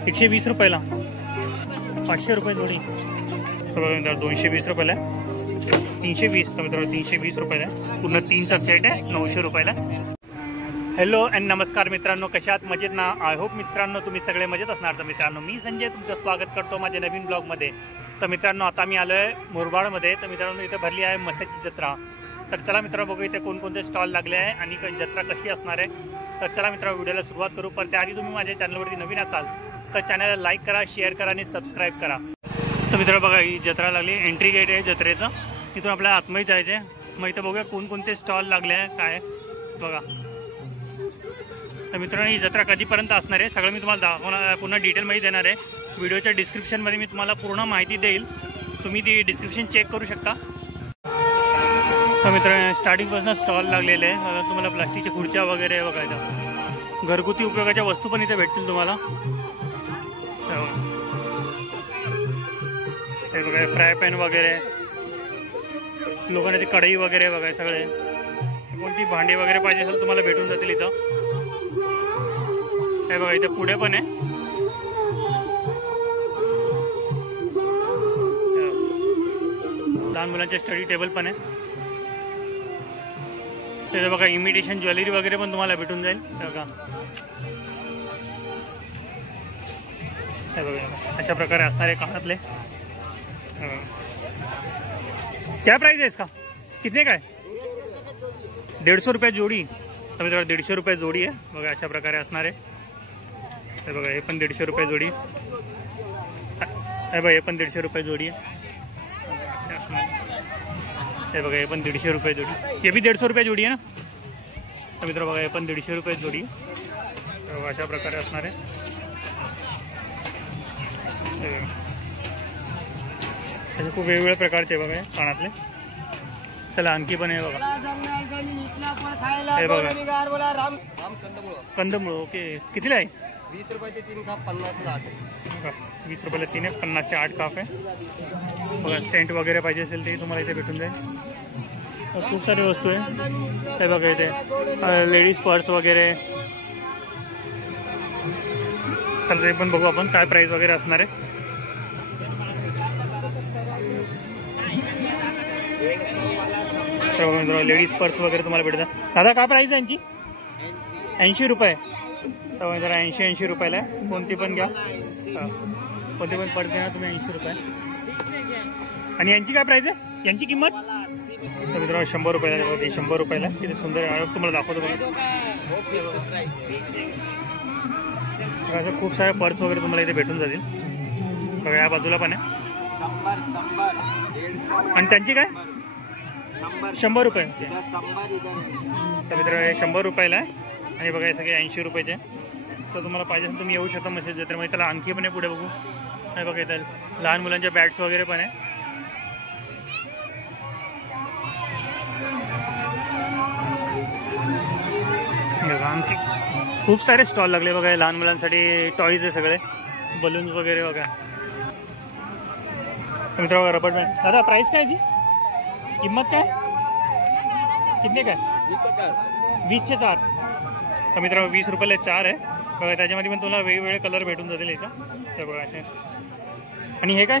120 रुपयाला, 500 रुपये जोडी. तर बघा मित्रांनो 220 रुपयाला, 320. तर मित्रांनो 320 रुपयाला पूर्ण 3चा सेट आहे, 900 रुपयाला. हॅलो अँड नमस्कार मित्रांनो, कशात मजेत ना? आय होप मित्रांनो तुम्ही सगळे मजेत असणार. तर मित्रांनो मी संजय तुमचं स्वागत करतो माझ्या नवीन ब्लॉगमध्ये. तर मित्रांनो आता मी आलो आहे मुरबाडमध्ये. तर मित्रांनो इथे भरली आहे म्हशीची जत्रा. तर चला मित्रांनो बघू इथे कोणकोणते स्टॉल लागले आहे आणि जत्रा कशी असणार आहे. तर चला मित्रांनो व्हिडिओला सुरुवात करू. पण त्याआधी तुम्ही माझ्या चॅनलवरती नवीन असाल तर चॅनलला लाईक करा, शेअर करा आणि सबस्क्राईब करा. तर मित्रांनो बघा ही जत्रा लागली, एंट्री गेट आहे जत्रेचं. तिथून आपल्याला आतमध्ये जायचं आहे. मग इथं बघूया कोणकोणते स्टॉल लागले आहे काय बघा. तर मित्रांनो ही जत्रा कधीपर्यंत असणार आहे सगळं मी तुम्हाला दाखवणार, पुन्हा डिटेलमध्ये देणार आहे. व्हिडिओच्या डिस्क्रिप्शनमध्ये मी तुम्हाला पूर्ण माहिती देईल, तुम्ही ती डिस्क्रिप्शन चेक करू शकता. तर मित्रांनो स्टार्टिंगपासून स्टॉल लागलेले आहे. तुम्हाला प्लास्टिकच्या खुर्च्या वगैरे बघायला, घरगुती उपयोगाच्या वस्तू पण इथे भेटतील तुम्हाला. हे बघा फ्राय पॅन वगैरे, लोकांना कढई वगैरे बघाय, सगळे कोणती भांडी वगैरे पाहिजे असेल तुम्हाला भेटून जातील इथं. हे बघा इथे पुढे पण आहे, लहान मुलांचे स्टडी टेबल पण आहे. ते बघा इमिटेशन ज्वेलरी वगैरे पण तुम्हाला भेटून जाईल. बघा हे बघा अशा प्रकारे असणारे कानातले. क्या प्राइस है इसका, कितने का है? 150 रुपये जोडी. तर मित्रांनो 150 रुपये जोडी आहे. बघा अशा प्रकारे असणार आहे. हे बघा हे पण 150 रुपये जोडी. हे बघा हे पण 150 रुपये जोडी आहे. हे बघा हे पण 150 रुपये जोडी. हे भी 150 रुपये जोडी आहे ना. तर मित्रांनो बघा हे पण 150 रुपये जोडी. बघा अशा प्रकारे असणार आहे. असे खूप वेगवेगळ्या प्रकारचे बघा कानातले. चला आणखी पण आहे बघा. हे बघा कंदमुळ. ओके कितीला आहे? 20 रुपयाचे 3 काप, 50ला 8 बघा. 20 रुपयाला 3 आहे, 50चे 8 काप आहे. बघा सेंट वगैरे पाहिजे असेल ते तुम्हाला इथे भेटून जाईल. खूप सारी वस्तू आहे. हे बघा इथे लेडीज पर्स वगैरे. चला ते पण बघू आपण काय प्राइस वगैरे असणार आहे. लेडीज पर्स वगैरे तुम्हाला भेटतात. दादा काय प्राइस आहे यांची? 80 रुपये. तर जरा 80 रुपयाला आहे. कोणती पण घ्या, कोणती पण पर्स घ्या तुम्ही 80 रुपये. आणि यांची काय प्राइस आहे, यांची किंमत? तर मित्रांनो 100 रुपयाला. 100 रुपयाला किती सुंदर आहे, तुम्हाला दाखवतो बघा. असं खूप सारे पर्स वगैरे तुम्हाला इथे भेटून जातील. बघा या बाजूला पण आहे. आणि त्यांची काय? 100 रुपये. तर मित्रांनो हे 100 रुपयाला आहे. आणि बघा हे सगळे 80 रुपयाचे. तर तुम्हाला पाहिजे असेल तुम्ही येऊ शकता म्हशी जत्रेमध्ये. त्याला आणखी पण आहे पुढे बघू. हे बघा इथं लहान मुलांच्या बॅट्स वगैरे पण आहे. आणखी खूप सारे स्टॉल लागले बघा. लहान मुलांसाठी टॉईज आहे सगळे, बलून्स वगैरे बघा. मित्रांनो बघा रबर बँड. दादा प्राइस काय जी, किंमत काय, कितने काय? 20चे 4. तर मित्रांनो 20 रुपयाला 4 आहे. बघा त्याच्यामध्ये पण तुम्हाला वेगवेगळे कलर भेटून जातील इथं. ते बघा असे. आणि हे काय?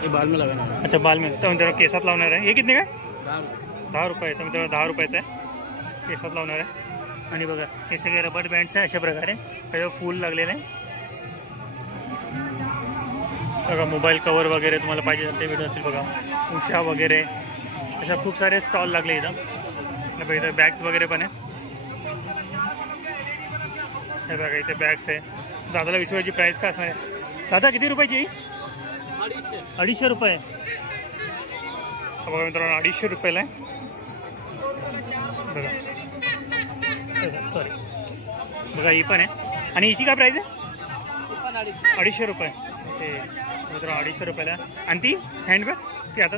हे बाल में लगाना. अच्छा बाल में. तर मित्रांनो केसात लावणार आहे. हे कितने काय? 10 रुपये. तर मित्रांनो 10 रुपयाचं आहे, केसात लावणार आहे. आणि बघा हे सगळे रबर बँड्स आहे अशा प्रकारे. त्याच्यावर फूल लागलेलं आहे. बघा मोबाईल कवर वगैरे तुम्हाला पाहिजे ते भेटून जातील. बघा उषा वगैरे अशा खूप सारे स्टॉल लागले इथं. बघा इथं बॅग्स वगैरे पण आहे. हे बघा इथे बॅग्स आहे. दादाला विचारायची प्राईस काय असणार आहे? दादा किती रुपयाची? 250 रुपये. बघा मित्रांनो 250 रुपयाला आहे. बघा सॉरी बघा ही पण आहे. आणि हिची काय प्राईस आहे? 250 रुपये. ओके मित्रांनो 250 रुपयाला. आणि ती हँडबॅग ती आता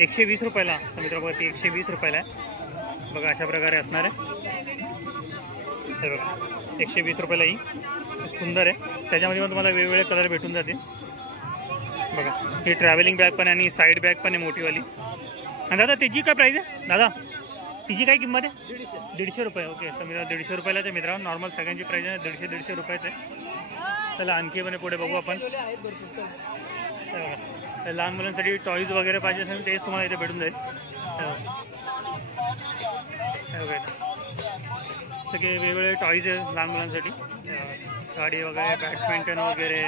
120 रुपयाला. तर मित्रांनो बघा ती 120 रुपयाला आहे. बघा अशा प्रकारे असणार आहे. हे बघा 120 रुपयाला ही सुंदर आहे. त्याच्यामध्ये पण तुम्हाला वेगवेगळे कलर भेटून जातील. बघा ही ट्रॅव्हलिंग बॅग पण आहे आणि साईड बॅग पण आहे मोठीवाली. आणि दादा त्याची काय प्राईस आहे दादा? तिची काय किंमत आहे? 150 रुपये. ओके, तर मित्रांनो 150 रुपयालाच आहे मित्रांनो. नॉर्मल सगळ्यांची प्राईस आहे 150 रुपयाच आहे. चला आणखी पण पुढे बघू आपण. लहान मुलांसाठी टॉईज वगैरे पाहिजे असेल तेच तुम्हाला इथे भेटून जाईल. सगळे वेगवेगळे टॉईज आहे लहान मुलांसाठी. गाडी वगैरे, बॅडमिंटन वगैरे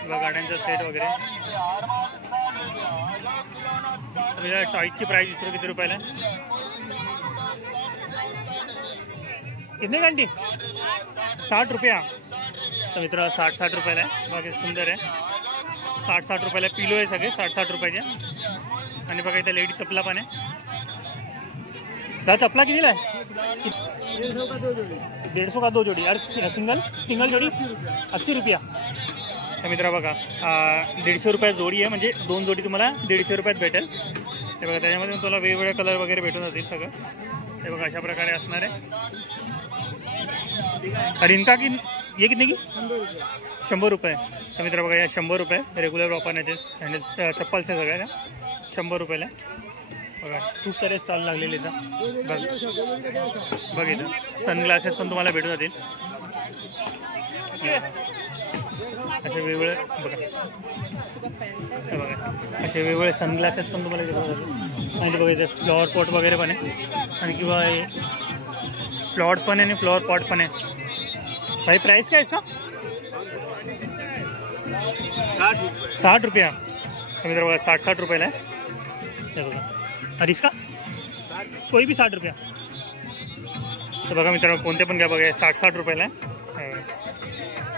किंवा गाड्यांचा सेट वगैरे. टॉईजची प्राईस विचारू किती रुपयाला? कितने घंटी? 60 रुपया. तर मित्र 60 रुपयाला आहे. बाकी सुंदर आहे. 60 रुपयाला पिलो आहे सगळे 60 रुपयाचे. आणि बघा इथे लेडीज चपला पण आहे. दादा चपला कितीला आहे? 150 का 2 जोडी. अरे सिंगल जोडी 80 रुपया. तर मित्रा बघा 150 रुपये जोडी आहे, म्हणजे 2 जोडी तुम्हाला 150 रुपयात भेटेल. हे बघा त्याच्यामध्ये तुला वेगवेगळे कलर वगैरे भेटून जातील सगळं. हे बघा अशा प्रकारे असणार आहे. और इनका की ये कितने की? 100 रुपये. तर मित्र बघा या 100 रुपये रेग्युलर वापरण्याचे सँडल चप्पलचे सगळ्या 100 रुपयाला. बघा खूप सारे स्टॉल लागलेले इथं. बघ इथं सनग्लासेस पण तुम्हाला भेटून जातील. असे वेगवेगळे बघा असे वेगवेगळे सनग्लासेस पण तुम्हाला भेटून जातील. आणि बघा इथे फ्लॉवर पॉट वगैरे पण आहे. आणि किंवा फ्लॉवर्स पण आहे आणि फ्लॉवर पॉट पण आहे. भाई प्राइस क्या है इसका? 60 रुपया. मित्र बघा 60 रुपयाला आहे. बघा और इसका कोई भी 60 रुपया. तर बघा मित्रांनो कोणते पण घ्या बघा 60 रुपयाला आहे.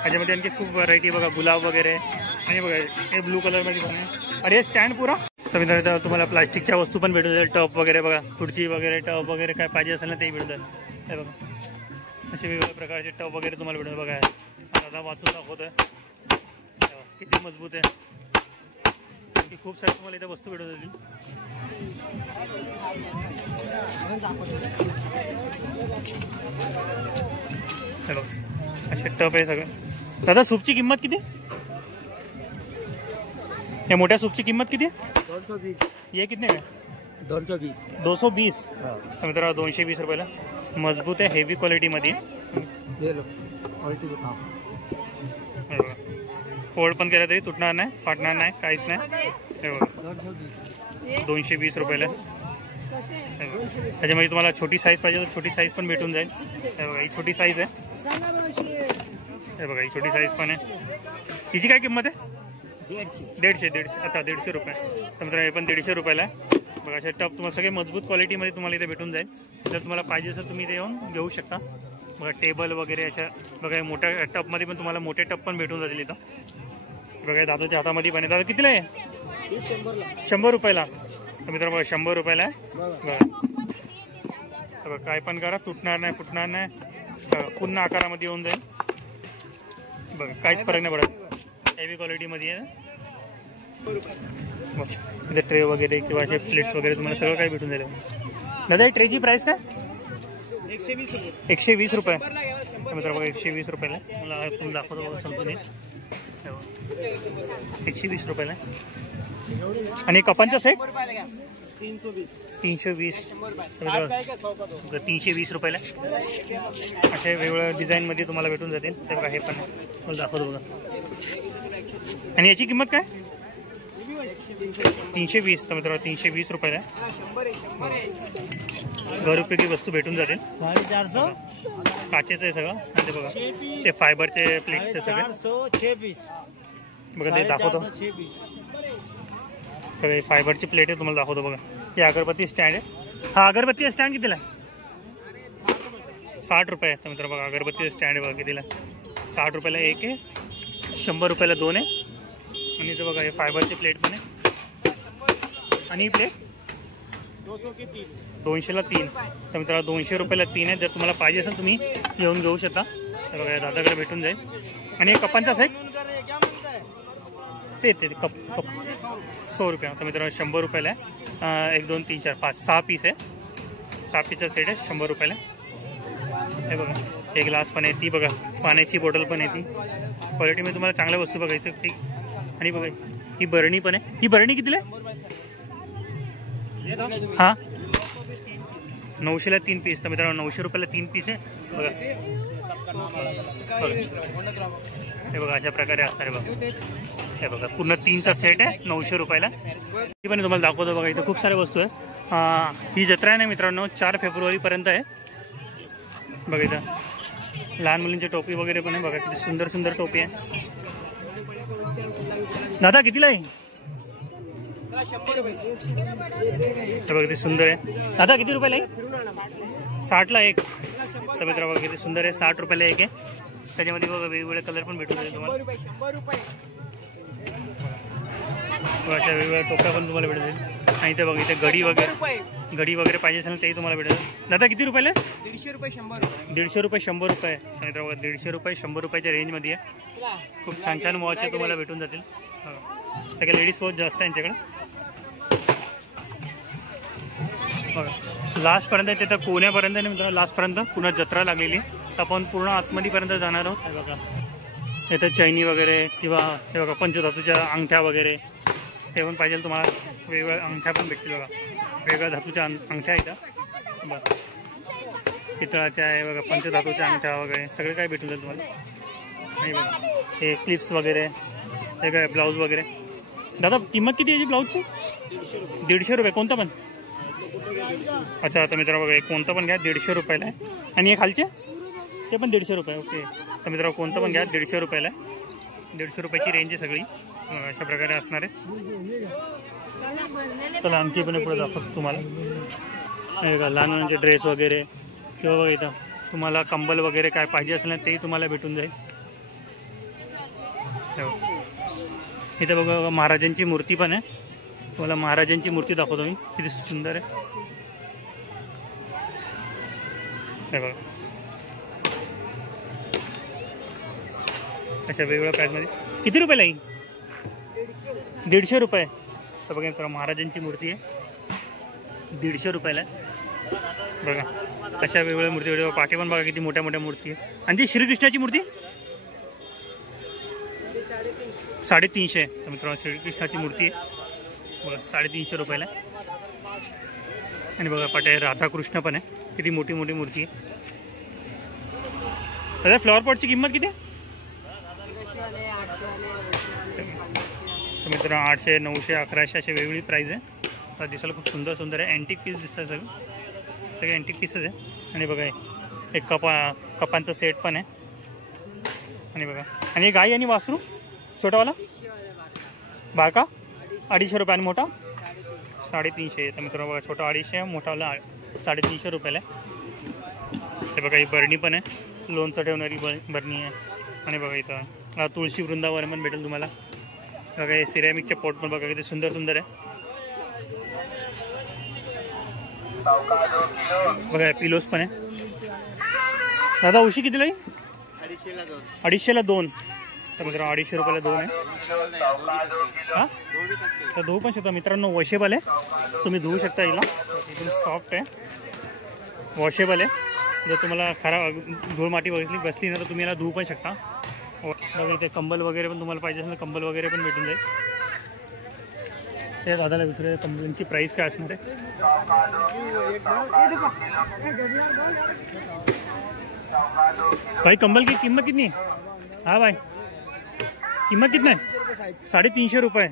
ह्याच्यामध्ये आणखी खूप व्हरायटी बघा गुलाब वगैरे. आणि बघा हे ब्लू कलरमध्ये पण आहे. अरे स्टँड पुरा. तर मित्रांनो तुम्हाला प्लास्टिकच्या वस्तू पण भेटून जाईल. टप वगैरे बघा खुर्ची वगैरे टप वगैरे काय पाहिजे असेल ना तेही भेटून जाईल. हे बघा असे वेगवेगळ्या प्रकारचे टप वगैरे तुम्हाला भेटून बघा. दादा वाचून दाखवत आहे किती मजबूत आहे. की खूप साऱ्या तुम्हाला इथे वस्तू भेटून जातील. चलो असे टप आहे सगळं. दादा सूपची किंमत किती? या मोठ्या सूपची किंमत किती? 220. ये कितने का? 220. 220. तर मित्रांनो 220 रुपयाला. मजबूत आहे हेवी क्वालिटीमध्ये. फोल्ड पण केला तरी तुटणार नाही फाटणार नाही काहीच नाही. हे बघा 220 रुपयाला. त्याच्यामध्ये तुम्हाला छोटी साईज पाहिजे तर छोटी साईज पण भेटून जाईल. हे बघा ही छोटी साईज आहे. हे बघा ही छोटी साईज पण आहे. हिची काय किंमत आहे? 150. अच्छा 150 रुपये. तर मित्रांनो हे पण 150 रुपयाला आहे. बघा असे टप तुम्हाला सगळे मजबूत क्वालिटीमध्ये तुम्हाला इथे भेटून जाईल. जर तुम्हाला पाहिजे असेल तुम्ही इथे येऊन घेऊ शकता. बघा टेबल वगैरे अशा बघा मोठ्या टपमध्ये पण तुम्हाला मोठे टप पण भेटून जातील इथं. बघा दादाच्या हातामध्ये पण आहे. दादा कितीला आहे? 100 रुपयाला. तर मित्रांनो बघा 100 रुपयाला आहे. बघा बघा काय पण करा तुटणार नाही फुटणार नाही. पुन्हा आकारामध्ये येऊन जाईल. बघा काहीच फरक नाही पडत. हेवी क्वालिटीमध्ये आहे. इथे ट्रे वगैरे किंवा असे प्लेट्स वगैरे तुम्हाला सगळं काही भेटून जाईल. दादा ट्रेची प्राइस काय? 120 रुपये. मित्र बघा 120 रुपयाला. मला तुम्ही दाखवतो समजून येईल. 120 रुपयाला. आणि कपांचा सेट 320. 320 रुपयाला. असे वेगवेगळ्या डिझाईनमध्ये तुम्हाला भेटून जातील. ते बघा हे पण मला दाखवतो बघा. आणि याची किंमत काय? 320. तर मित्रांनो 320 रुपयाला. घरउपयोगी वस्तू भेटून जातील. 450. काचेचं आहे सगळं. आणि ते बघा ते फायबरचे प्लेट्स आहे सगळे. बघा ते दाखवतो. बघा फायबरची प्लेट आहे तुम्हाला दाखवतो. बघा हे अगरबत्ती स्टँड आहे. हा अगरबत्ती स्टँड कितीला? 60 रुपये. तर मित्र बघा अगरबत्ती स्टँड आहे बघा कितीला? 60 रुपयाला एक आहे. 100 रुपयाला 2 आहे. आणि इथे बघा हे फायबरची प्लेट पण आहे. आणि ही प्लेट 200ला 3. तर मित्रांनो 200 रुपयाला 3 आहे. जर तुम्हाला पाहिजे असेल तुम्ही येऊन घेऊ शकता. तर बघा दादाकडे भेटून जाईल. आणि हे कपांचा सेट ते कप 100 रुपये. तर मित्रांनो 100 रुपयाला आहे. 1 2 3 4 5 6 पीस आहे. 6 पीसचा सेट आहे 100 रुपयाला. हे बघा हे ग्लास पण आहे. ती बघा पाण्याची बॉटल पण आहे. ती क्वालिटीमध्ये तुम्हाला चांगल्या वस्तू बघायचं ती. आणि बघा ही बरणी पण आहे. ही बरणी कितीला आहे? हां 900ला 3 पीस. तर मित्रांनो 900 रुपयाला 3 पीस आहे बघा. हे बघा अशा प्रकारे असणार आहे बघा. हे बघा पूर्ण 3चा सेट आहे 900 रुपयाला. ती पण तुम्हाला दाखवतो बघा. इथं खूप साऱ्या वस्तू आहे. ही जत्रा आहे ना मित्रांनो 4 फेब्रुवारीपर्यंत आहे बघा. इथं लहान मुलींची टोपी वगैरे पण आहे बघा. किती सुंदर सुंदर टोपी आहे. दादा कितीला आहे? बघा किती सुंदर आहे. दादा किती रुपयाला आहे? 60ला एक. तर मित्र बघा किती सुंदर आहे. 60 रुपयाला एक आहे. त्याच्यामध्ये बघा वेगवेगळे कलर पण भेटून जाईल तुम्हाला. अशा वेगवेगळ्या टोप्या पण तुम्हाला भेटून जाईल. आणि इथे बघा इथे घडी वगैरे पाहिजे असेल तेही तुम्हाला भेटेल. दादा किती रुपयाला? 150 रुपये 100. 150 रुपये 100 रुपये. मित्र बघा 150 रुपये 100 रुपयाच्या रेंजमध्ये आहे. खूप छान छान वॉच तुम्हाला भेटून जातील. सगळ्या लेडीज वॉच जास्त आहे यांच्याकडे बघा. लास्टपर्यंत आहे तिथं पुण्यापर्यंत नाही मित्रांनो. लास्टपर्यंत पुन्हा जत्रा लागलेली. तर आपण पूर्ण आतमध्येपर्यंत जाणार आहोत. हे बघा इथं चैनी वगैरे किंवा हे बघा पंचधातूच्या अंगठ्या वगैरे ते पण पाहिजे तुम्हाला. वेगवेगळ्या अंगठ्या पण भेटतील बघा. वेगळ्या धातूच्या अंगठ्या इथं बघा. पितळाच्या आहे बघा. पंचधातूच्या अंगठ्या वगैरे सगळे काय भेटून जाईल तुम्हाला. आणि बघा हे क्लिप्स वगैरे हे काय ब्लाऊज वगैरे. दादा किंमत किती याची ब्लाऊजची? 150 रुपये. कोणतं पण? अच्छा आता मित्रांनो बघा कोणतं पण घ्या 150 रुपयाला आहे. आणि हे खालचे ते पण 150 रुपये. ओके तर मित्रांनो कोणतं पण घ्या 150 रुपयाला आहे. 150 रुपयाची रेंज आहे सगळी. अशा प्रकारे असणार आहे. चला आणखी पण पुढे दाखवतो तुम्हाला. हे का लहान मुलांचे ड्रेस वगैरे किंवा बघा इथं तुम्हाला कंबल वगैरे काय पाहिजे असेल ना तेही तुम्हाला भेटून जाईल. इथं बघा महाराजांची मूर्ती पण आहे. तुम्हाला महाराजांची मूर्ती दाखवतो मी. किती सुंदर आहे हे बघा. अशा वेगवेगळ्या प्राईजमध्ये. किती रुपयाला येईल? 150 रुपये. तर बघा मित्रांनो महाराजांची मूर्ती आहे 150 रुपयाला बघा. अशा वेगवेगळ्या मूर्ती वेगळ्या. पाठी पण बघा किती मोठ्या मोठ्या मूर्ती आहे. आणि ती श्रीकृष्णाची मूर्ती 350. तर मित्रांनो श्रीकृष्णाची मूर्ती आहे बघा 350 रुपयाला. आणि बघा पाठी राधाकृष्ण पण आहे. किती मोठी मोठी मूर्ती आहे. दादा फ्लॉवर पॉटची किंमत किती आहे? तर मित्रांनो 800 900 1100 अशी वेगवेगळी प्राईज आहे. तर दिसायला खूप सुंदर सुंदर आहे. अँटिक पीस दिसतात सगळे अँटिक पीसच आहे. आणि बघा एक कपांचा सेट पण आहे. आणि बघा आणि गाई आणि वासरू छोटावाला बारका 250 रुपये. आणि मोठा 350. तर मित्रांनो बघा छोटा 250 मोठावाला 350 रुपयाला आहे. हे बघा ही बरणी पण आहे. लोणचं ठेवणारी बरणी आहे. आणि बघा इथं तुळशी वृंदावन पण भेटेल तुम्हाला. बघा हे सिरॅमिकचे पोट पण बघा किती सुंदर सुंदर आहे. बघा पिलोस पण आहे. दादा उशी कितीला आहे? 250ला 2. तर मित्रांनो 250 रुपयाला 2 आहे. हां तर धुवू पण शकता मित्रांनो. वॉशेबल आहे. तुम्ही धुवू शकता हिला. एकदम सॉफ्ट आहे. वॉशेबल आहे. जर तुम्हाला खराब धूळ माती बसली ना तर तुम्ही याला धुवू पण शकता. बघा इथे कंबल वगैरे पण तुम्हाला पाहिजे असेल कंबल वगैरे पण भेटून जाईल. त्या दादाला विचारूया कंबलची प्राईस काय असणार आहे. भाई कंबल की किंमत कितनी है? हाँ भाई किंमत कितना है? 350 रुपये.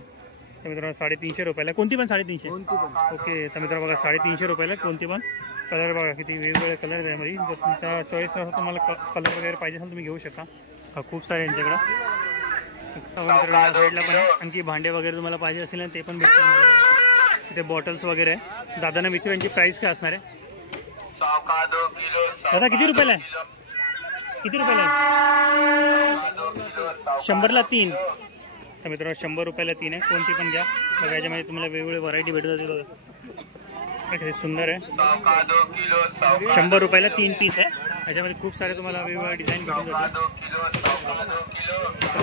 तर मित्रांनो 350 रुपयाला. कोणती पण 350? ओके तर मित्रांनो बघा 350 रुपयाला कोणती पण. कलर बघा किती वेगवेगळे कलर आहे त्यामध्ये. जर तुमचा चॉईस नसेल तुम्हाला कलर वगैरे पाहिजे असेल तुम्ही घेऊ शकता. खूप सारे यांच्याकडं. साईडला पण आणखी भांडे वगैरे तुम्हाला पाहिजे असेल ना ते पण भेटतील. इथे बॉटल्स वगैरे आहे. दादांना विचारू यांची प्राईस काय असणार आहे. दादा किती रुपयाला आहे? किती रुपयाला आहे? 100ला 3. तर मित्रांनो 100 रुपयाला 3 आहे. कोणती पण घ्या बघा. याच्यामध्ये तुम्हाला वेगवेगळे व्हरायटी भेटत जातील. किती सुंदर आहे. 100 रुपयाला 3 पीस आहे. याच्यामध्ये खूप सारे तुम्हाला वेगवेगळे डिझाईन भेटून जातील.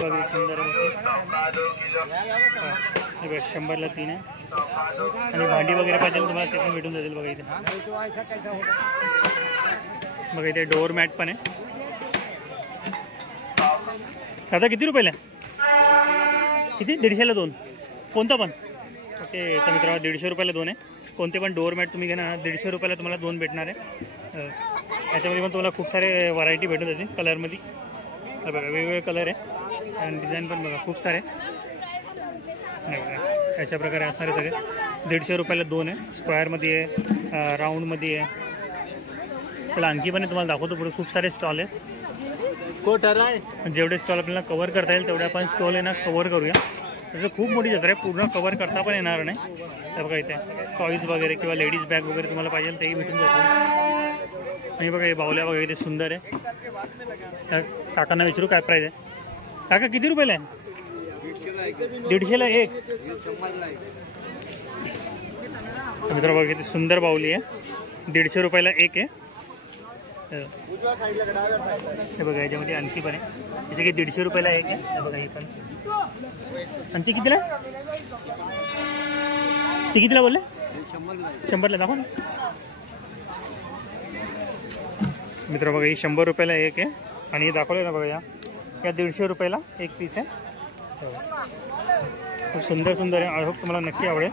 बघा सुंदर आहे. 100ला 3 आहे. आणि भांडी वगैरे पाहिजे तुम्हाला ते पण भेटून जातील बघा इथे. बघा इथे डोअर मॅट पण आहे. दादा किती रुपयाला? किती? 150ला 2. कोणता पण? ओके तर मित्रांनो 150 रुपयाला 2 आहे. कोणते पण डोअरमॅट तुम्ही घेणार 150 रुपयाला तुम्हाला 2 भेटणार आहे. याच्यामध्ये पण तुम्हाला खूप सारे व्हरायटी भेटून जाते कलरमध्ये. बघा वेगवेगळे कलर आहे आणि डिझाईन पण बघा खूप सारे. बघा अशा प्रकारे असणारे सगळे 150 रुपयाला 2 आहे. स्क्वेअरमध्ये आहे, राऊंडमध्ये आहे. त्याला आणखी पण तुम्हाला दाखवतो पुढे खूप सारे स्टॉल आहेत. कोटर आहे. जेवढे स्टॉल आपल्याला कव्हर करता येईल तेवढे आपण स्टॉल आहे ना कव्हर करूया. तसं खूप मोठी जत्रा आहे, पूर्ण कव्हर करता पण येणार नाही. तर बघा इथे टॉईज वगैरे किंवा लेडीज बॅग वगैरे तुम्हाला पाहिजे तेही भेटून जातील. आणि बघा हे बावल्या वगैरे ते सुंदर आहे. तर काकांना विचारू काय प्राईस आहे. काका किती रुपयाला आहे? 150ला एक. मित्र बघा किती सुंदर बावली आहे, 150 रुपयाला एक आहे. हे बघा याच्यामध्ये आणखी पण आहे, जसे की 150 रुपयाला एक आहे. हे बघा ही पण. आणि ती कितीला? ती कितीला बोलले? 100ला दाखव ना मित्र. बघा ही 100 रुपयाला एक आहे. आणि हे दाखवलं ना बघा या 150 रुपयाला एक पीस आहे. खूप सुंदर सुंदर आहे. आय होप तुम्हाला नक्की आवडेल.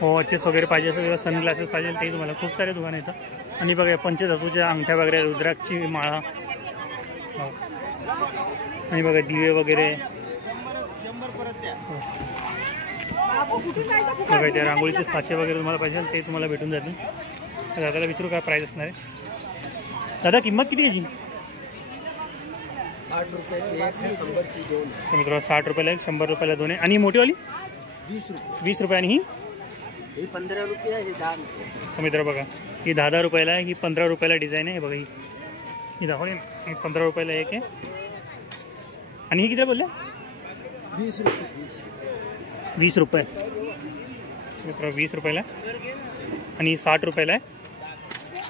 वॉचेस वगैरे पाहिजे असेल किंवा सनग्लासेस पाहिजे तेही तुम्हाला खूप सारे दुकान येतं. आणि बघा पंचधातूच्या अंगठ्या वगैरे, रुद्राक्षी माळा. आणि बघा दिवे वगैरे. बघा त्या रांगोळीचे साचे वगैरे तुम्हाला पाहिजे ते तुम्हाला भेटून जातील. दादाला विचारू काय प्राईस असणार आहे. दादा किंमत किती याची? 60 रुपयाची एक आहे, 100ची 2. तर मित्रांनो 60 रुपयाला एक, 100 रुपयाला 2 आहे. आणि ही मोठीवाली 20 रुपये. 20 रुपये. आणि ही 15 रुपये आहे, ही 10 रुपये. तर मित्र बघा ही 10 रुपयाला आहे, ही 15 रुपयाला डिझाईन आहे. बघा ही दाखवली, ही 15 रुपयाला एक आहे. आणि ही किती बोलले? 20 रुपये. 20 रुपये मित्र, 20 रुपयाला. आणि 60 रुपयाला आहे.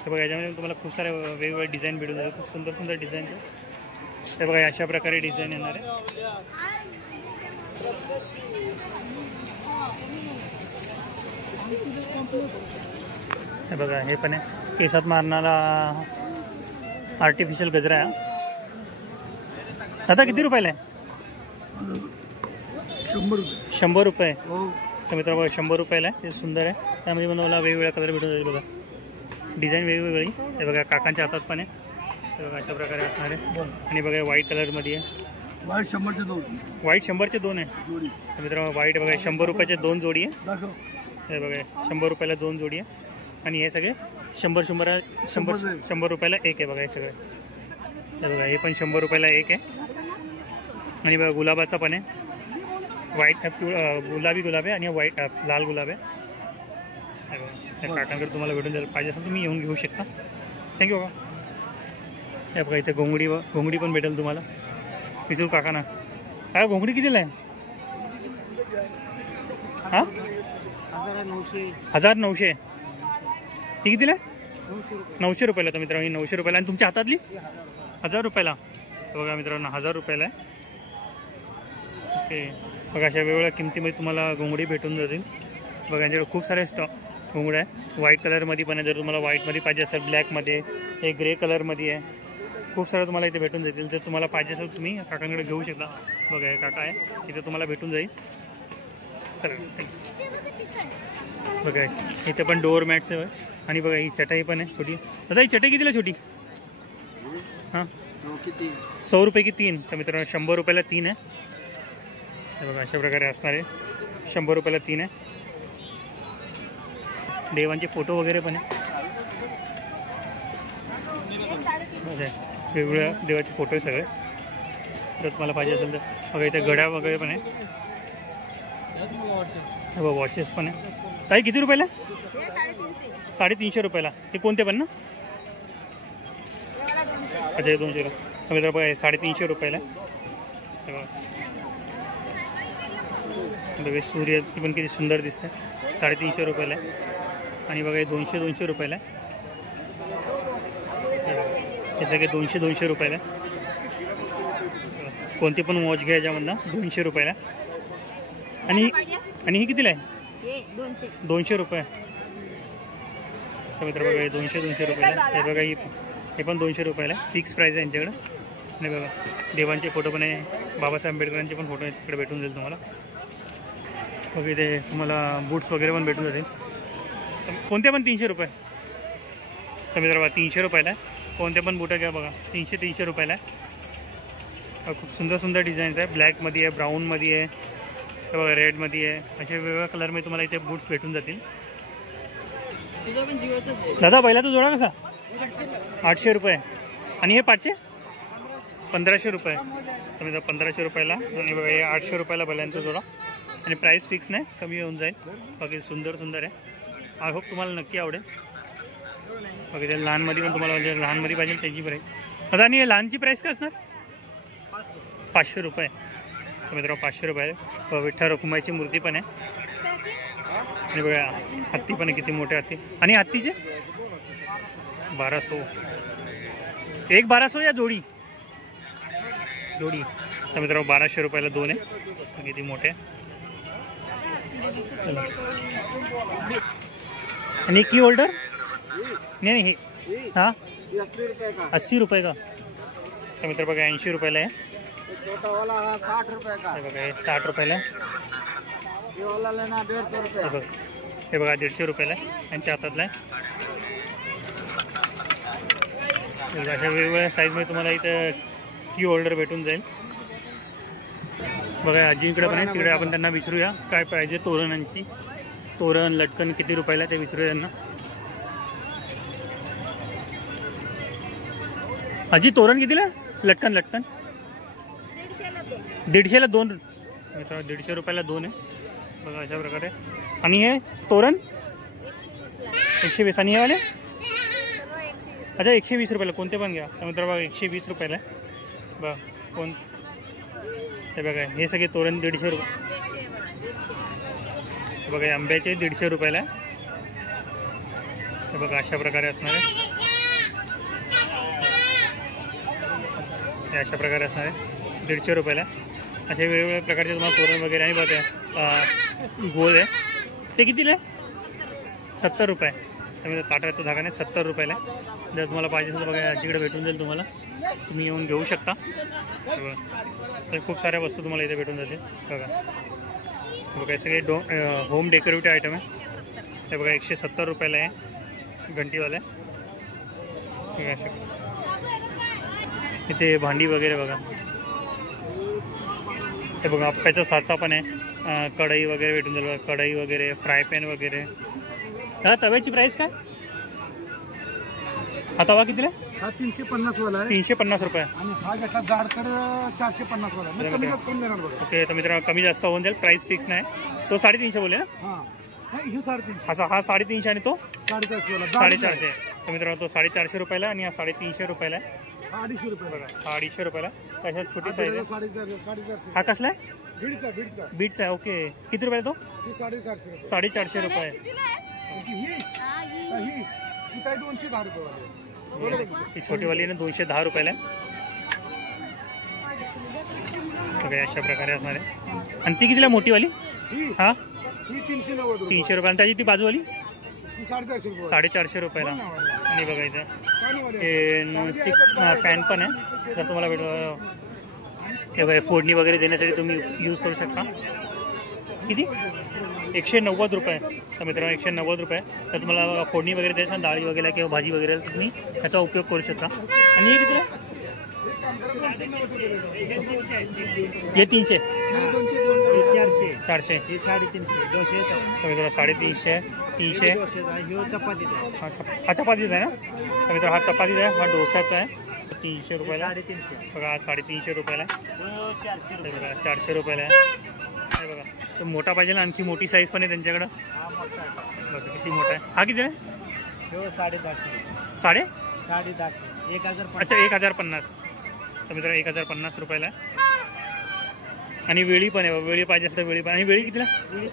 तर बघा याच्यामध्ये तुम्हाला खूप सारे वेगवेगळे डिझाईन भेटून जातात, खूप सुंदर सुंदर डिझाईन. तर बघा अशा प्रकारे डिझाईन येणार आहे. हे बघा हे पण आहे, केसात मारणारा आर्टिफिशियल गजरा आहे. आता किती रुपयाला आहे? 100 रुपये. 100 रुपये. हो. तर मित्र बघा 100 रुपयाला आहे. ते सुंदर आहे. त्यामध्ये पण मला वेगवेगळ्या कलर भेटून जाईल. बघा डिझाईन वेगवेगळी. हे बघा काकांच्या हातात पण आहे. हे बघा अशा प्रकारे असणार आहे. आणि बघा व्हाईट कलरमध्ये आहे. व्हाईट 100चे 2. व्हाईट 100चे 2 आहे. तर मित्र व्हाईट बघा 100 रुपयाचे 2 जोडी आहे. दाखव. हे बघा 100 रुपयाला 2 जोडी आहे. आणि हे सगळे 100 रुपयाला एक आहे. बघा हे सगळे. हे बघा हे पण 100 रुपयाला एक आहे. आणि बघा गुलाबाचा पण आहे, व्हाईट गुलाबी गुलाब आहे आणि व्हाईट लाल गुलाब आहे. हे बघा काकांकडे तुम्हाला भेटून जाईल, पाहिजे असेल तुम्ही येऊन घेऊ शकता. थँक्यू बाबा. हे बघा इथे घोंगडी पण भेटेल तुम्हाला. विचारू काका ना काय घोंगडी कितीला आहे? हां 1900. ती कितीला आहे? 900 रुपयाला. तर मित्रांनो ही 900 रुपयाला. आणि तुमच्या हातातली 1000 रुपयाला. बघा मित्रांनो 1000 रुपयाला आहे. ओके बघा अशा वेगवेगळ्या किमतीमध्ये तुम्हाला घोंगडी भेटून जातील. बघा यांच्याकडे खूप सारे घोंगड्या आहे. व्हाईट कलरमध्ये पण आहे, जर तुम्हाला व्हाईटमध्ये पाहिजे असेल, ब्लॅकमध्ये, हे ग्रे कलरमध्ये आहे. खूप सारं तुम्हाला इथे भेटून जातील. जर तुम्हाला पाहिजे असेल तुम्ही काकांकडे घेऊ शकता. बघा हे काका आहे इथे तुम्हाला भेटून जाईल. बघा इथे पण डोअर मॅट्स आहे. आणि बघा ही चटाई पण आहे छोटी. दादा ही चटाई कितीला छोटी? हां 100 रुपये की 3. तर मित्रांनो 100 रुपयाला 3 आहे. हे बघा अशा प्रकारे असणार आहे. 100 रुपयाला 3 आहे. देवांचे फोटो वगैरे पण आहे. वेगवेगळ्या देवाचे फोटो आहे सगळे. जर तुम्हाला पाहिजे असेल तर बघा इथे घड्या वगैरे पण आहे. हे बघा वॉचेस पण आहे. ताई किती रुपयाला? 350 रुपयाला. ते कोणते पण ना? अच्छा 200 रुपये. मित्र बघा 350 रुपयाला. बघा सूर्याची पण किती सुंदर दिसते. 350 रुपयाला. आणि बघा 200 रुपयाला. हे सगळे 200 रुपयाला. कोणती पण वॉच घ्या याच्यामधनं 200 रुपयाला. आणि ही कितीला आहे? 200 रुपये. तर मित्र बघा 200 रुपयाला. हे बघा हे पण 200 रुपयाला. फिक्स प्राईस आहे यांच्याकडे. आणि बघा देवांचे फोटो पण आहे, बाबासाहेब आंबेडकरांचे पण फोटो तिकडे भेटून जाईल तुम्हाला. ओके, ते तुम्हाला बूट्स वगैरे पण भेटून जातील. कोणते पण 300 रुपये. तर मित्रांनो 300 रुपयाला आहे. कोणते पण बुटं घ्या बघा, 300 रुपयाला आहे. खूप सुंदर सुंदर डिझाईन्स आहे. ब्लॅकमध्ये आहे, ब्राऊनमध्ये आहे, बघा रेडमध्ये आहे. असे वेगवेगळ्या कलरमध्ये तुम्हाला इथे बूट्स भेटून जातील. दादा बैलाचा जोडा कसा? 800 रुपये. आणि हे पाचशे 1500 रुपये. तर मित्रांनो 1500 रुपयाला. आणि बघा हे 800 रुपयाला बैलांचा जोडा. आणि प्राईस फिक्स नाही, कमी होऊन जाईल. बाकी सुंदर सुंदर आहे. आय होप तुम्हाला नक्की आवडेल. बाकी ते लहानमध्ये पण तुम्हाला म्हणजे लहानमध्ये पाहिजे त्याची प्राईस. आता आणि लहानची प्राईस काय असणार? 500 रुपये. तर मित्रांनो 500 रुपये. विठ्ठल रखुमाईची मूर्ती पण आहे. आणि बघा हत्ती पण आहे, किती मोठे हत्ती. आणि हत्तीचे 1200. एक 1200 या जोडी? जोडी. तर मित्रांनो 1200 रुपयाला 2 आहे. किती मोठे. आणि की होल्डर नाही हे हां 80 रुपये का? तर मित्र बघा 80 रुपयाला आहे. छोटा वाला 60 रुपये का. बघा हे 60 रुपयाला आहे. ये वाला लेना 150 रुपये. हे बघा 150 रुपयाला आहे. यांच्या हातातला आहे. अशा वेगवेगळ्या साईजमध्ये तुम्हाला इथं की होल्डर भेटून जाईल. बघा आजींकडे पण आहे, तिकडे आपण त्यांना विचारूया काय पाहिजे. तोरणांची तोरण लटकन किती रुपयाला ते विचारूया त्यांना. आजी तोरण कितीला? लटकन 150ला 2. 150 रुपयाला 2 आहे. बघा अशा प्रकारे. आणि हे तोरण 120. आणि हे वाले अच्छा 120 रुपयाला. कोणते पण घ्या. त्यानंतर बघा 120 रुपयाला आहे. बघा कोण हे बघा हे सगळे तोरण 150 रुपये. बघा आंब्याचे 150 रुपयाला आहे. हे बघा अशा प्रकारे असणार आहे. हे अशा प्रकारे असणार आहे 150 रुपयाला. असे वेगवेगळ्या प्रकारचे तुम्हाला तोरण वगैरे. आणि बघा गोल आहे ते कितीला आहे? 70 रुपये. त्यामुळे काटाचा धागा नाही 70 रुपयाला. जर तुम्हाला पाहिजे असेल बघा आजीकडे भेटून जाईल तुम्हाला. तुम्ही येऊन घेऊ शकता. तर खूप साऱ्या वस्तू तुम्हाला इथे भेटून जातील. बघा बघा सगळे होम डेकोरेटिव्ह आयटम आहे. हे बघा 170 रुपयाला आहे घंटीवाल्या. इथे भांडी वगैरे बघा. हे बघा आप्याचा साचा पण आहे. कढई वगैरे भेटून जाईल. कढई वगैरे फ्राय पॅन वगैरे. हा तव्याची प्राईस काय? हा तवा कितीला? हा 350 वाला आहे. 350 रुपये. आणि हा घेतला जाड तर 450 वाला आहे. कमी जास्त करून देणार बघा. ओके तर मित्रांनो कमी जास्त होऊन जाईल. प्राईस फिक्स नाही. तो 350 बोले ना? हां हे 350. हा 350 आणि तो 450 वाला 450. तर मित्रांनो तो 450 रुपयाला आणि हा 350 रुपयाला आहे. 250 रुपये बघा हा 250 रुपयाला. कशा छोटी साईज आहे. 450. हा कसला आहे? बीडचा बीटचा आहे. ओके किती रुपयाला तो? 450. 450 रुपये. ही काय 210 रुपये वाली. ही छोटीवाली आहे ना 210 रुपयाला आहे. बघा अशा प्रकारे असणार आहे. आणि ती कितीला मोठीवाली? हा ही 390 रुपये. आणि त्याची ती बाजूवाली 450 रुपये. 450 रुपयाला. आणि बघा इथं हे नॉनस्टिक पॅन पण आहे. जर तुम्हाला हे बघा फोडणी वगैरे देण्यासाठी तुम्ही यूज करू शकता. किती? 190 रुपये. तर मित्रांनो 190 रुपये. तर तुम्हाला फोडणी वगैरे द्यायचं डाळी वगैरे किंवा भाजी वगैरे तुम्ही त्याचा उपयोग करू शकता. आणि हे कितीला? हे 300. 400. हे 350. 200. तर मित्रांनो 350 300. हा चपातीचा आहे ना? तर मित्रांनो हा चपातीचा आहे. हा डोसाचा आहे. 300 रुपयाला. बघा हा 350 रुपयाला. बघा 400 रुपयाला आहे. हे बघा तर मोठा पाहिजे ना. आणखी मोठी साईज पण आहे त्यांच्याकडं. बघा किती मोठा आहे. हा किती आहे? 1050. साडे 1050. अच्छा 1050. तर मित्रांनो 1050 रुपयाला आहे. आणि वेळी पण आहे. वेळी पाहिजे असेल तर वेळी पण. आणि वेळी कितीला?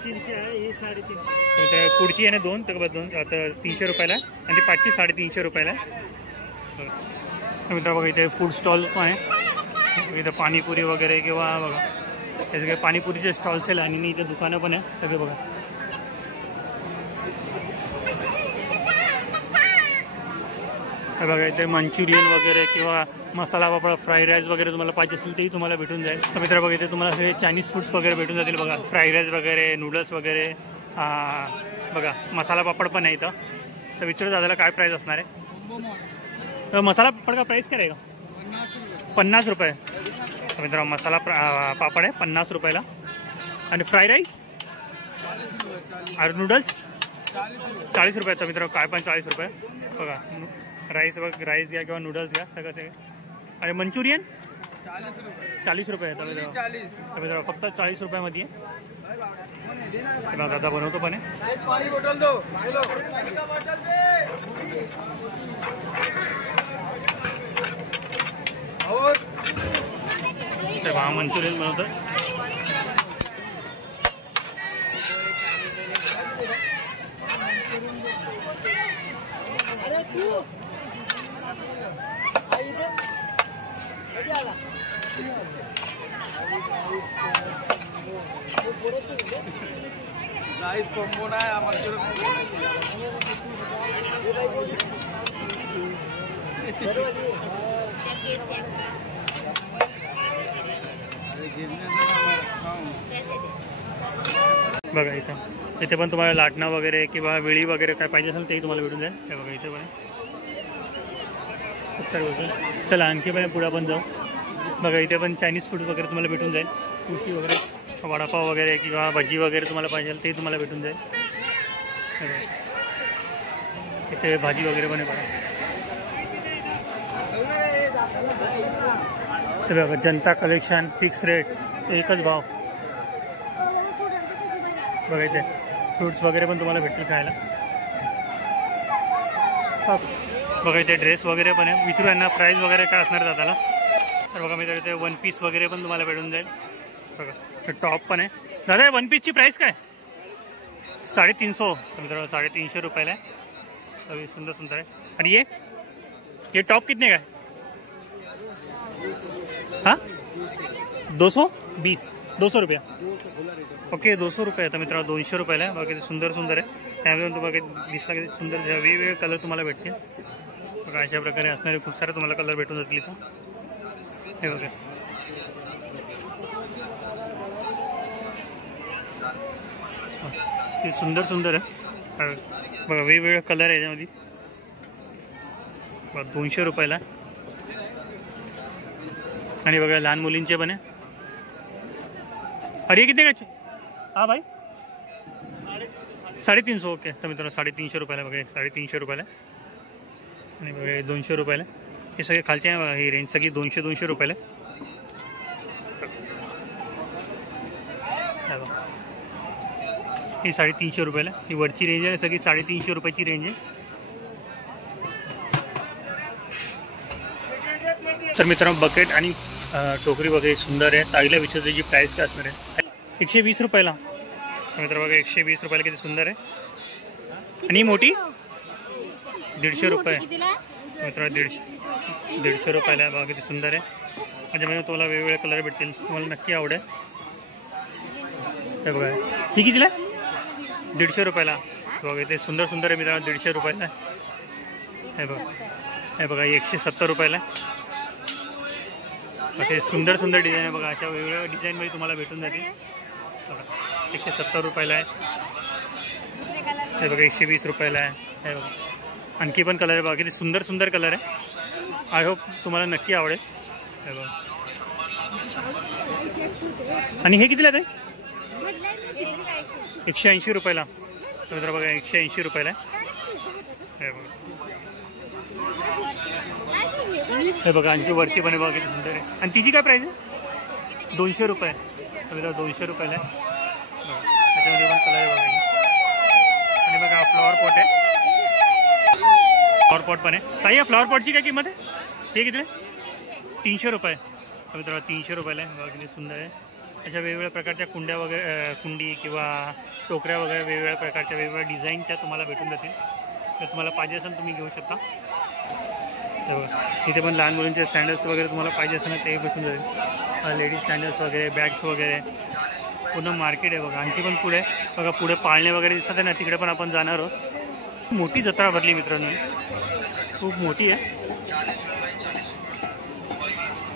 300 आहे. हे 350. तर पुढची आहे ना 2 तर 2 आता 300 रुपयाला आहे. आणि ती पाचची 350 रुपयाला आहे. तर मित्रांनो बघा इथे फूड स्टॉल पण आहे. इथं पाणीपुरी वगैरे किंवा बघा हे सगळे पाणीपुरीचे स्टॉल्स आहे. आणि इथे दुकानं पण आहे सगळे बघा. हे बघा इथे मंचुरियन वगैरे किंवा मसाला पापड फ्राईड राईस वगैरे तुम्हाला पाहिजे असेल तेही तुम्हाला भेटून जाईल. तर मित्र बघा इथे तुम्हाला हे चायनीज फूड्स वगैरे भेटून जातील बघा. फ्राईड राईस वगैरे, नूडल्स वगैरे, बघा मसाला पापड पण आहे इथं. तर विचारू दादाला काय प्राईस असणार आहे. तर मसाला पापड का प्राईस काय आहे? 50 रुपये. तर मित्र मसाला पापड आहे 50 रुपयाला. आणि फ्राईड राईस आणि नूडल्स 40 रुपये. तर मित्र काय पण 40 रुपये बघा. राईस घ्या किंवा नूडल्स घ्या सगळं. आणि मंचुरियन 40 रुपये. तर मित्र फक्त 40 रुपयामध्ये आहे. दादा बनवतो पण आहे. हा मंचुरियन बनवतो. राईस कॉम्बो नाही बघा इथे पण तुम्हाला लाटणं वगैरे किंवा वेळी वगैरे काय पाहिजे असेल तेही तुम्हाला भेटून जाईल. हे बघा इथे पण आहे. चला आणखी पण पुढे आपण जाऊ. बघा इथे पण चायनीज फूड वगैरे तुम्हाला भेटून जाईल. कुशी वगैरे, वडापाव वगैरे किंवा भजी वगैरे तुम्हाला पाहिजे ते तुम्हाला भेटून जाईल. इथे भाजी वगैरे पण आहे बघा. ते बघा जनता कलेक्शन फिक्स रेट एकच भाव. बघा इथे फ्रूट्स वगैरे पण तुम्हाला भेटतील खायला. बघा इथे ड्रेस वगैरे पण आहे. विचारू यांना प्राईस वगैरे काय असणार दादाला. तर बघा मी तर इथे वन पीस वगैरे पण तुम्हाला भेटून जाईल. बघा टॉप पण आहे. दादा वन पीसची प्राईस काय? 350. तर मित्रांनो 350 रुपयाला आहे. सुंदर सुंदर आहे. आणि ये टॉप कितने का है? हाँ 220 रुपया. ओके 200 रुपये. तर मित्रांनो 200 रुपयाला आहे. बघा किती सुंदर सुंदर आहे. त्यामध्ये तुम्हाला दिसला किती सुंदर वेगवेगळे कलर तुम्हाला भेटतील. बघा अशा प्रकारे असणारे खूप सारे तुम्हाला कलर भेटून जातील इथं. हे बघा ते सुंदर सुंदर आहे. बघा वेगवेगळे कलर आहे याच्यामध्ये. बघा 200 रुपयाला. आणि बघा लहान मुलींचे पण आहे. अरे किती का? हाँ भाई 350. ओके. तर मित्रांनो 350 रुपयाला. बघा 350 रुपयाला. आणि बघा 200 रुपयाला. हे सगळे खालचे आहे बघा. ही रेंज सगळी 200 रुपयाला. ही 350 रुपयाला. ही वरची रेंज आहे सगळी 350 रुपयाची रेंज आहे. तर मित्रांनो बकेट आणि टोकरी वगैरे सुंदर आहे. ताईला विचारतो त्याची प्राईस काय असणार आहे. 120 रुपयाला. मित्र बघा 120 रुपयाला किती सुंदर आहे. आणि मोठी 150 रुपये. मित्र 150 रुपयाला आहे. बघा किती सुंदर आहे. त्याच्यामध्ये तुम्हाला वेगवेगळे कलर भेटतील. तुम्हाला नक्की आवडेल. हे बघा ही कितीला? 150 रुपयाला. बघा इथे सुंदर सुंदर आहे मित्रांनो 150 रुपयाला. हे बघा 170 रुपयाला. असे सुंदर सुंदर डिझाईन आहे बघा. अशा वेगवेगळ्या डिझाईनमध्ये तुम्हाला भेटून जातील. बघा 170 रुपयाला आहे. हे बघा 120 रुपयाला आहे. हे बघा आणखी पण कलर आहे बघा किती सुंदर सुंदर कलर आहे. आय होप तुम्हाला नक्की आवडेल. हे बघा आणि हे कितीला आहे? 180 रुपयाला. तर बघा 180 रुपयाला आहे. हे बघा हे बघा आणखी वरती पण आहे बघा किती सुंदर आहे. आणि तिची काय प्राईस आहे? 200 रुपये. तर 200 रुपयाला आहे. त्याच्यामध्ये पण कलर आहे बघा. आणि बघा फ्लॉवर पॉट आहे. फ्लॉवर पॉट पण आहे. ताई या फ्लॉवर पॉटची काय किंमत आहे? हे किती आहे? 300 रुपये. तर मित्रांनो 300 रुपयाला आहे. बघा किती सुंदर आहे. अशा वेगवेगळ्या प्रकारच्या कुंड्या वगैरे कुंडी किंवा टोकऱ्या वगैरे वेगवेगळ्या प्रकारच्या वेगवेगळ्या डिझाईनच्या तुम्हाला भेटून जातील. तर तुम्हाला पाहिजे असेल तुम्ही घेऊ शकता. इथे पण लहान मुलांचे सँडल्स वगैरे तुम्हाला पाहिजे असेल ना ते भेटून जाईल. लेडीज सँडल्स वगैरे बॅग्स वगैरे पूर्ण मार्केट आहे बघा. आणखी पण पुढे बघा पुढे पाळणे वगैरे दिसत आहे ना तिकडे पण आपण जाणार आहोत. मोठी जत्रा भरली मित्रांनो. खूप मोठी आहे.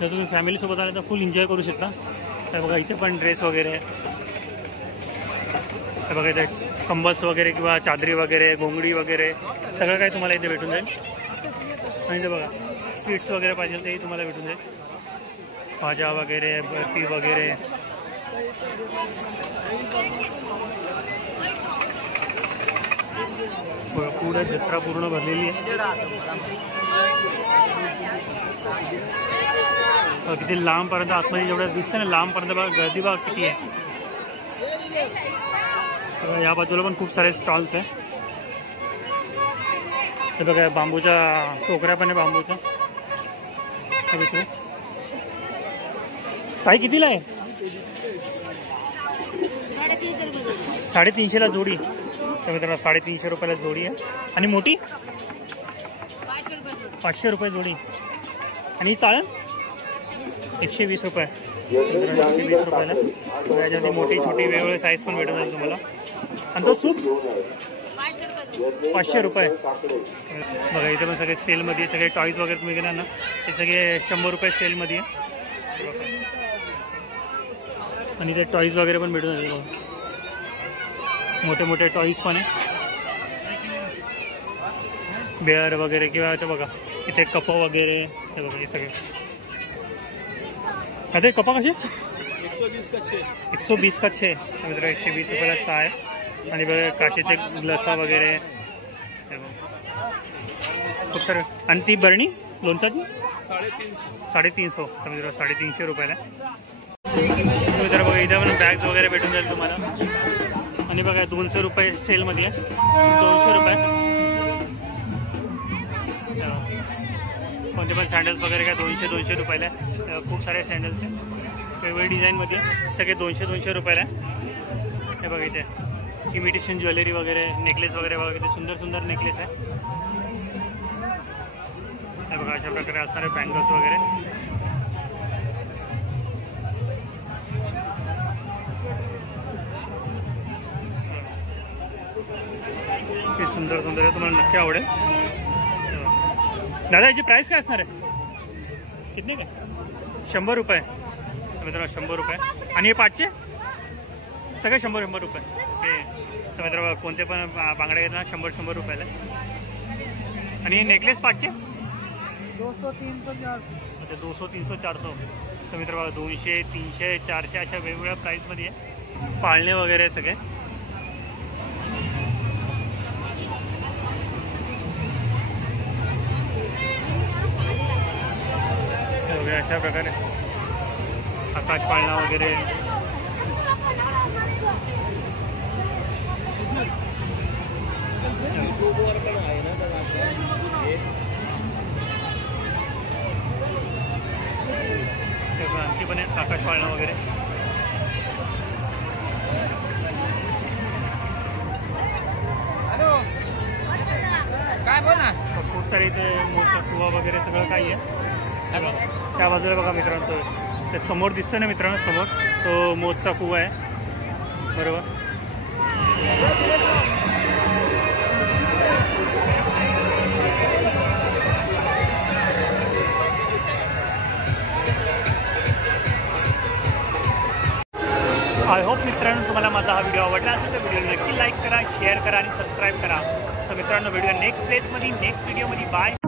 जर तुम्ही फॅमिलीसोबत आले तर फुल एन्जॉय करू शकता. तर बघा इथे पण ड्रेस वगैरे आहे. तर बघा इथे कंबल्स वगैरे किंवा चादरी वगैरे, घोंगडी वगैरे सगळं काही तुम्हाला इथे भेटून जाईल. आणि इथे बघा स्वीट्स वगैरे पाहिजे तेही तुम्हाला भेटून जाईल. भाज्या वगैरे, बर्फी वगैरे. पुढे जत्रा पूर्ण भरलेली आहे. किती लांबपर्यंत आतमध्ये जेवढं दिसतं ना लांबपर्यंत बघा गर्दी बघा किती आहे. या बाजूला पण खूप सारे स्टॉल्स आहे. हे बघा बांबूच्या टोकऱ्या पण आहे बांबूच्या. काय कितीला आहे? 350ला जोडी. तर मित्रांनो 350 रुपयाला जोडी आहे. आणि मोठी 500 रुपये जोडी. आणि चाळण 120 रुपये. 120 रुपयाला. त्याच्यामध्ये मोठी छोटी वेगवेगळे साईज पण भेटून जाईल तुम्हाला. आणि तो सूप 500 रुपये. बघा इथे पण सगळे सेलमध्ये सगळे टॉईज वगैरे तुम्ही घेणार ना ते सगळे 100 रुपये सेलमध्ये आहे. आणि ते टॉईज वगैरे पण भेटून जाईल. मोठे मोठे टॉईज पण आहे. बेअर वगैरे किंवा इथे बघा इथे कप वगैरे हे बघा हे सगळे. अरे कपा कसे 120 का 6. मित्र 120 रुपयाला 6 आहे. आणि बघा काचेचे ग्लासा वगैरे खूप सारे. आणि ती बरणी लोणचाची 350. तर मित्र 350 रुपयाला. मित्र बघा इथे पण बॅग्स वगैरे भेटून जाईल तुम्हाला. आणि बघा 200 रुपये सेलमध्ये आहे. 200 रुपये. कोणते पण सँडल्स वगैरे काय 200 रुपयाला आहे. खूप सारे सँडल्स आहे वेगवेगळ्या डिझाईनमध्ये सगळे 200 रुपयाला आहे. हे बघा इथे इमिटेशन ज्वेलरी वगैरे नेकलेस वगैरे बघा किती सुंदर सुंदर नेकलेस आहे. हे बघा अशा प्रकारे असणारे बँगल्स वगैरे. सुंदर सुंदर आहे तुम्हाला नक्की आवडेल. दादा याची प्राइस काय असणार आहे? किती काय 100 रुपये. मित्रांनो 100 रुपये. आणि हे पाचचे सगळे 100 रुपये. ओके. तर मित्रांनो कोणते पण बांगडे घेतात 100 रुपयाला. आणि हे नेकलेस पाचचे 200, 300, 400. अच्छा 200, 300, 400. तर मित्रांनो 200, 300, 400 अशा वेगवेगळ्या प्राईसमध्ये आहे. पाळणे वगैरे सगळे. अशा प्रकारे आकाश पाळणा वगैरे. आणखी पण आहेत आकाश पाळणा वगैरे. काय बोल ना. खूप सारे इथे मोठा कुवा वगैरे सगळं काही आहे. त्या बाजूला बघा मित्रांनो ते समोर दिसतं ना मित्रांनो समोर तो मोजचा कुवा आहे. बरोबर. आय होप मित्रांनो तुम्हाला माझा हा व्हिडिओ आवडला असेल तर व्हिडिओ नक्की लाईक करा, शेअर करा आणि सबस्क्राईब करा. तर मित्रांनो व्हिडिओ नेक्स्ट व्हिडिओमध्ये बाय.